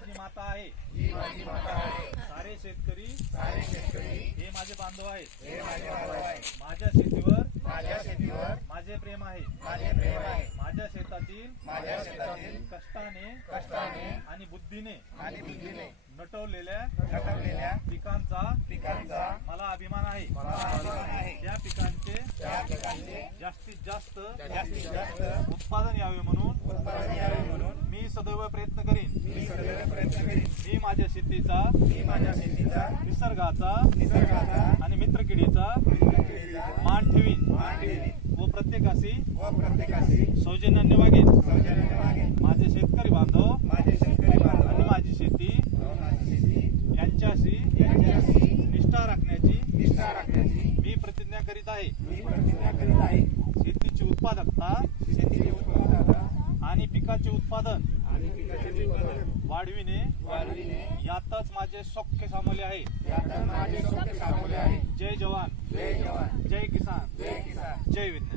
माझी माता आहे. ही माझी माता आहे. सारे शेतकरी सारे शेतकरी हे माझे बांधव आहेत. हे माझे बांधव आहे माझ्या शेतीवर माझ्या शेतीवर माझे प्रेम आहे. माझे प्रेम आहे. माझ्या शेतातील माझ्या शेतातील कष्टाने कष्टाने आणि बुद्धीने आणि बुद्धीने नटवलेल्या घटवलेल्या पिकांचा पिकांचा मला अभिमान आहे. मला अभिमान आहे. त्या पिकांचे त्या पिकांचे जास्तीत जास्त जास्तीत जास्त उत्पादन यावे म्हणून उत्पादन यावे म्हणून मी माझ्या शेतीचा मी माझ्या शेतीचा निसर्गाचा निसर्गाचा आणि मित्रकिडीचा मित्रकिडीचा मान ठेवीन. मान ठेवीन. व प्रत्येकाशी व प्रत्येकाशी सौजन्याने वागेन. सौजन्याने वागेन. माझे शेतकरी बांधव माझे शेतकरी आणि बांधव माझी शेती व माझी शेती यांच्याशी यांच्याशी निष्ठा राखण्याची निष्ठा राखण्याची मी प्रतिज्ञा करीत आहे. मी प्रतिज्ञा करीत आहे. शेतीची उत्पादकता शेतीची उत्पादकता आणि आणि पिकाचे उत्पादन वाढविणे. वाढविणे. यातच माझे सौख्य सामोले आहे. यातच माझे सौख्य सामोले आहे. जय जवान. जय जवान. जय किसान. जय किसान. जय विज्ञान.